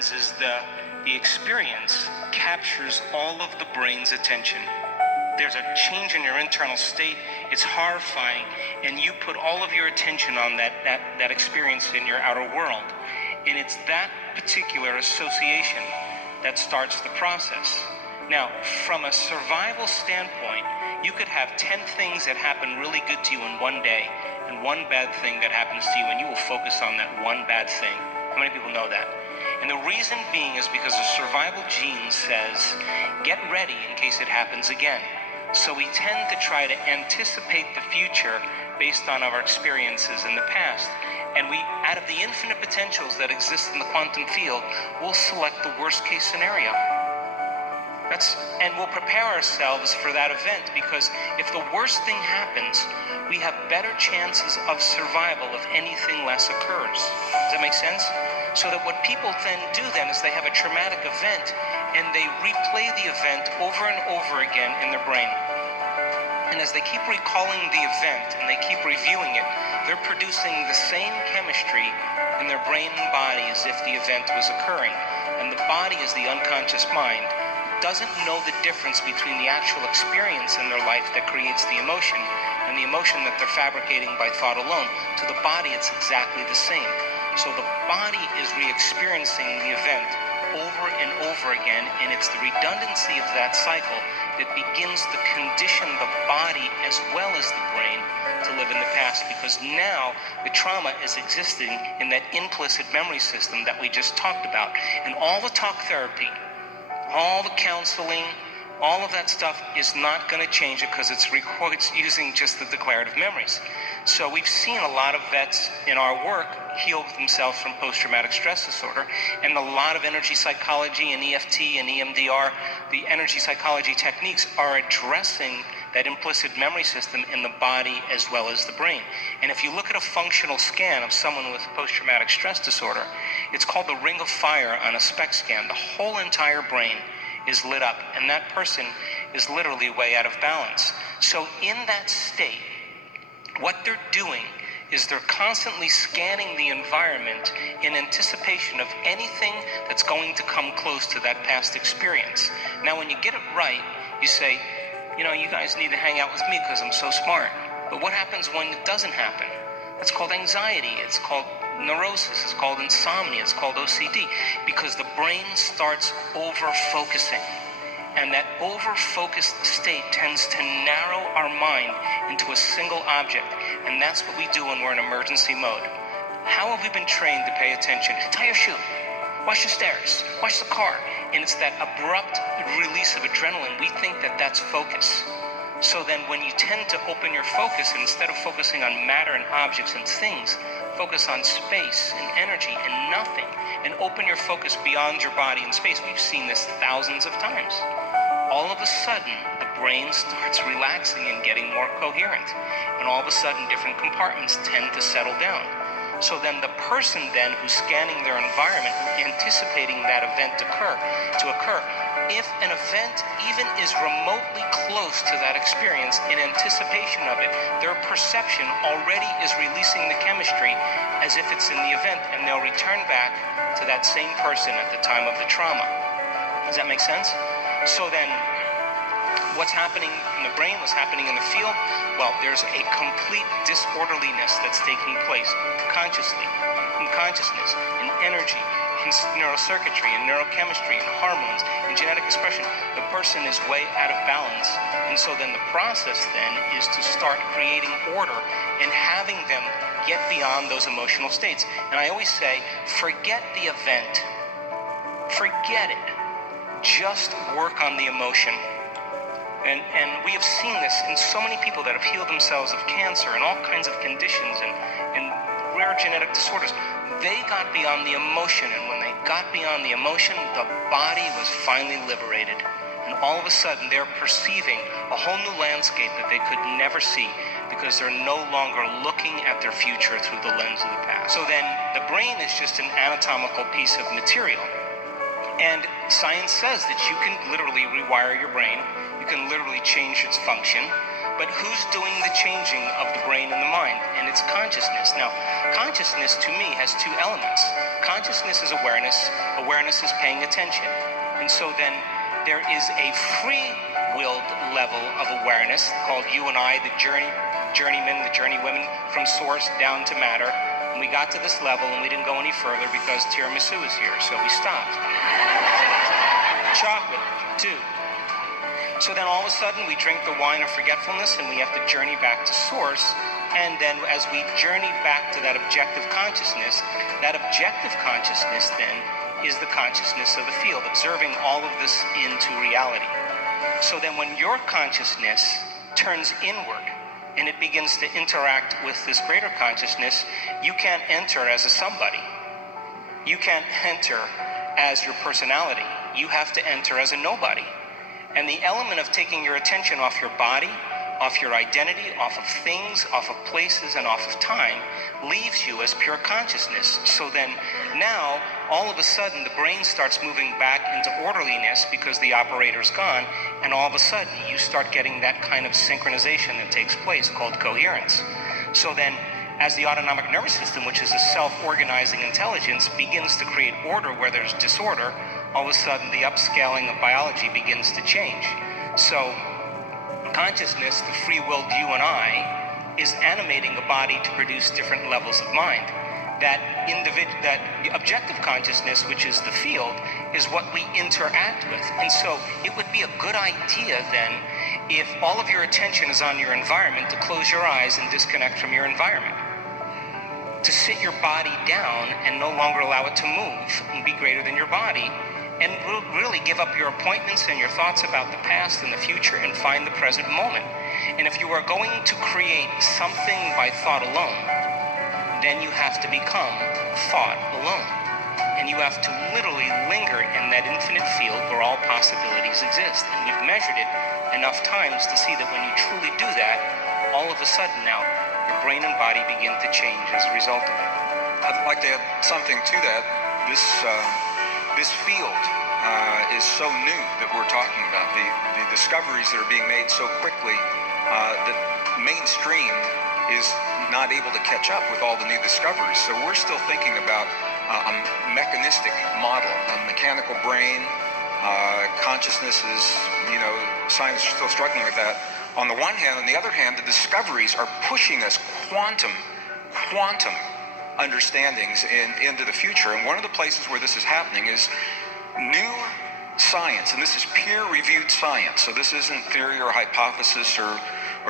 happens is the experience captures all of the brain's attention. There's a change in your internal state. It's horrifying, and you put all of your attention on that experience in your outer world. And it's that particular association that starts the process. Now, from a survival standpoint, you could have 10 things that happen really good to you in one day, and one bad thing that happens to you, and you will focus on that one bad thing. How many people know that? And the reason being is because the survival gene says, get ready in case it happens again. So we tend to try to anticipate the future based on our experiences in the past. And we, out of the infinite potentials that exist in the quantum field, we'll select the worst case scenario. And we'll prepare ourselves for that event, because if the worst thing happens, we have better chances of survival if anything less occurs. Does that make sense? So that what people then do then is they have a traumatic event and they replay the event over and over again in their brain. And as they keep recalling the event and they keep reviewing it, they're producing the same chemistry in their brain and body as if the event was occurring. And the body is the unconscious mind. Doesn't know the difference between the actual experience in their life that creates the emotion and the emotion that they're fabricating by thought alone. To the body, it's exactly the same. So the body is re-experiencing the event over and over again, and it's the redundancy of that cycle that begins to condition the body as well as the brain to live in the past, because now the trauma is existing in that implicit memory system that we just talked about. And all the talk therapy, all the counseling, all of that stuff is not going to change it, because it's using just the declarative memories. So we've seen a lot of vets in our work heal themselves from post-traumatic stress disorder, and a lot of energy psychology and EFT and EMDR, the energy psychology techniques, are addressing that implicit memory system in the body as well as the brain. And if you look at a functional scan of someone with post-traumatic stress disorder, it's called the ring of fire on a SPECT scan. The whole entire brain is lit up, and that person is literally way out of balance. So in that state, what they're doing is they're constantly scanning the environment in anticipation of anything that's going to come close to that past experience. Now, when you get it right, you say, you know, you guys need to hang out with me because I'm so smart. But what happens when it doesn't happen? That's called anxiety. It's called neurosis. It's called insomnia. It's called OCD, because the brain starts over-focusing. And that over-focused state tends to narrow our mind into a single object. And that's what we do when we're in emergency mode. How have we been trained to pay attention? Tie your shoe, wash the stairs, wash the car. And it's that abrupt release of adrenaline. We think that that's focus. So then when you tend to open your focus, and instead of focusing on matter and objects and things, focus on space and energy and nothing, and open your focus beyond your body and space. We've seen this thousands of times. All of a sudden, the brain starts relaxing and getting more coherent. And all of a sudden, different compartments tend to settle down. So then the person then who's scanning their environment, anticipating that event to occur, if an event even is remotely close to that experience, in anticipation of it, their perception already is releasing the chemistry as if it's in the event, and they'll return back to that same person at the time of the trauma. Does that make sense? So then, what's happening in the brain, what's happening in the field? Well, there's a complete disorderliness that's taking place consciously, in consciousness, in energy, in neurocircuitry, in neurochemistry, in hormones, in genetic expression. The person is way out of balance. And so then the process then is to start creating order and having them get beyond those emotional states. And I always say, forget the event. Forget it. Just work on the emotion. And we have seen this in so many people that have healed themselves of cancer and all kinds of conditions and rare genetic disorders. They got beyond the emotion, and when they got beyond the emotion, the body was finally liberated. And all of a sudden, they're perceiving a whole new landscape that they could never see, because they're no longer looking at their future through the lens of the past. So then, the brain is just an anatomical piece of material. And science says that you can literally rewire your brain. You can literally change its function. But who's doing the changing of the brain and the mind? And it's consciousness. Now, consciousness to me has two elements. Consciousness is awareness. Awareness is paying attention. And so then there is a free-willed level of awareness called you and I, the journeymen, the journeywomen, from source down to matter. And we got to this level and we didn't go any further because tiramisu is here, so we stopped. Chocolate, too. So then all of a sudden we drink the wine of forgetfulness and we have to journey back to source. And then as we journey back to that objective consciousness then is the consciousness of the field, observing all of this into reality. So then when your consciousness turns inward and it begins to interact with this greater consciousness, you can't enter as a somebody. You can't enter as your personality. You have to enter as a nobody. And the element of taking your attention off your body, off your identity, off of things, off of places, and off of time, leaves you as pure consciousness. So then now, all of a sudden, the brain starts moving back into orderliness because the operator's gone, and all of a sudden, you start getting that kind of synchronization that takes place called coherence. So then, as the autonomic nervous system, which is a self-organizing intelligence, begins to create order where there's disorder, all of a sudden the upscaling of biology begins to change. So consciousness, the free-willed you and I, is animating a body to produce different levels of mind. That objective consciousness, which is the field, is what we interact with. And so it would be a good idea then, if all of your attention is on your environment, to close your eyes and disconnect from your environment. To sit your body down and no longer allow it to move and be greater than your body, and really give up your appointments and your thoughts about the past and the future and find the present moment. And if you are going to create something by thought alone, then you have to become thought alone. And you have to literally linger in that infinite field where all possibilities exist. And you've measured it enough times to see that when you truly do that, all of a sudden now, your brain and body begin to change as a result of it. I'd like to add something to that. This field is so new that we're talking about. The discoveries that are being made so quickly that mainstream is not able to catch up with all the new discoveries. So we're still thinking about a mechanistic model, a mechanical brain. Consciousness is, science is still struggling with that. On the one hand, on the other hand, the discoveries are pushing us quantum understandings into the future. And one of the places where this is happening is new science, and this is peer-reviewed science. So this isn't theory or hypothesis or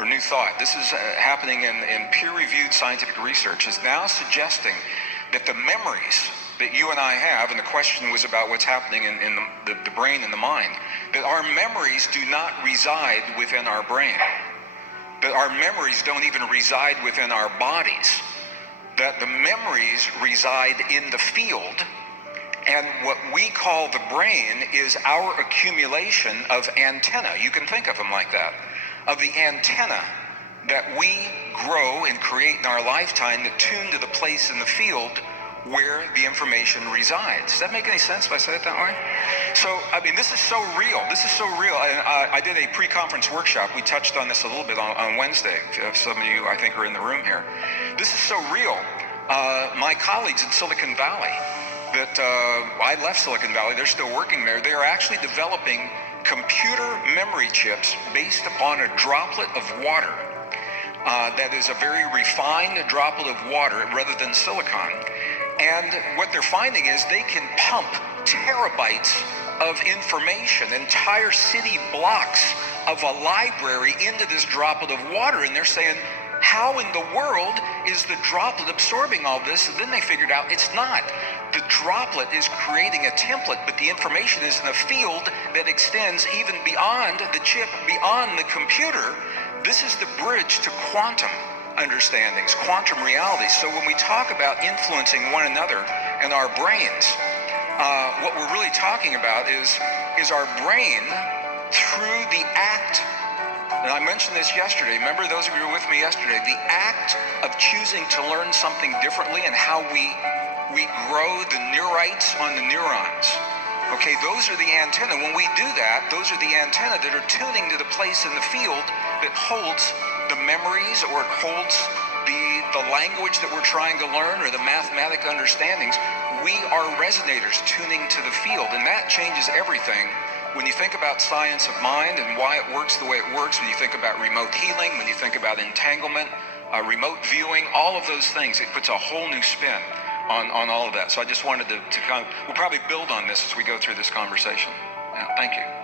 new thought. This is happening in peer-reviewed scientific research, is now suggesting that the memories that you and I have, and the question was about what's happening in the brain and the mind, that our memories do not reside within our brain, that our memories don't even reside within our bodies, that the memories reside in the field, and what we call the brain is our accumulation of antenna. You can think of them like that, of the antenna that we grow and create in our lifetime that tune to the place in the field where the information resides. Does that make any sense if I say it that way? So, this is so real. This is so real. I did a pre-conference workshop. We touched on this a little bit on Wednesday. Some of you, I think, are in the room here. This is so real. My colleagues in Silicon Valley, I left Silicon Valley, they're still working there. They are actually developing computer memory chips based upon a droplet of water. That is a very refined droplet of water rather than silicon. And what they're finding is they can pump terabytes of information, entire city blocks of a library into this droplet of water. And they're saying, how in the world is the droplet absorbing all this? And then they figured out it's not. The droplet is creating a template, but the information is in a field that extends even beyond the chip, beyond the computer. This is the bridge to quantum understandings, quantum realities. So when we talk about influencing one another and our brains, what we're really talking about is our brain through the act. And I mentioned this yesterday. Remember, those of you who were with me yesterday, the act of choosing to learn something differently and how we grow the neurites on the neurons. Okay, those are the antenna. When we do that, those are the antenna that are tuning to the place in the field that holds the memories, or it holds the language that we're trying to learn, or the mathematic understandings. We are resonators tuning to the field, and that changes everything. When you think about science of mind and why it works the way it works, when you think about remote healing, when you think about entanglement, remote viewing, all of those things, it puts a whole new spin on all of that. So I just wanted to kind of, we'll probably build on this as we go through this conversation. Yeah, thank you.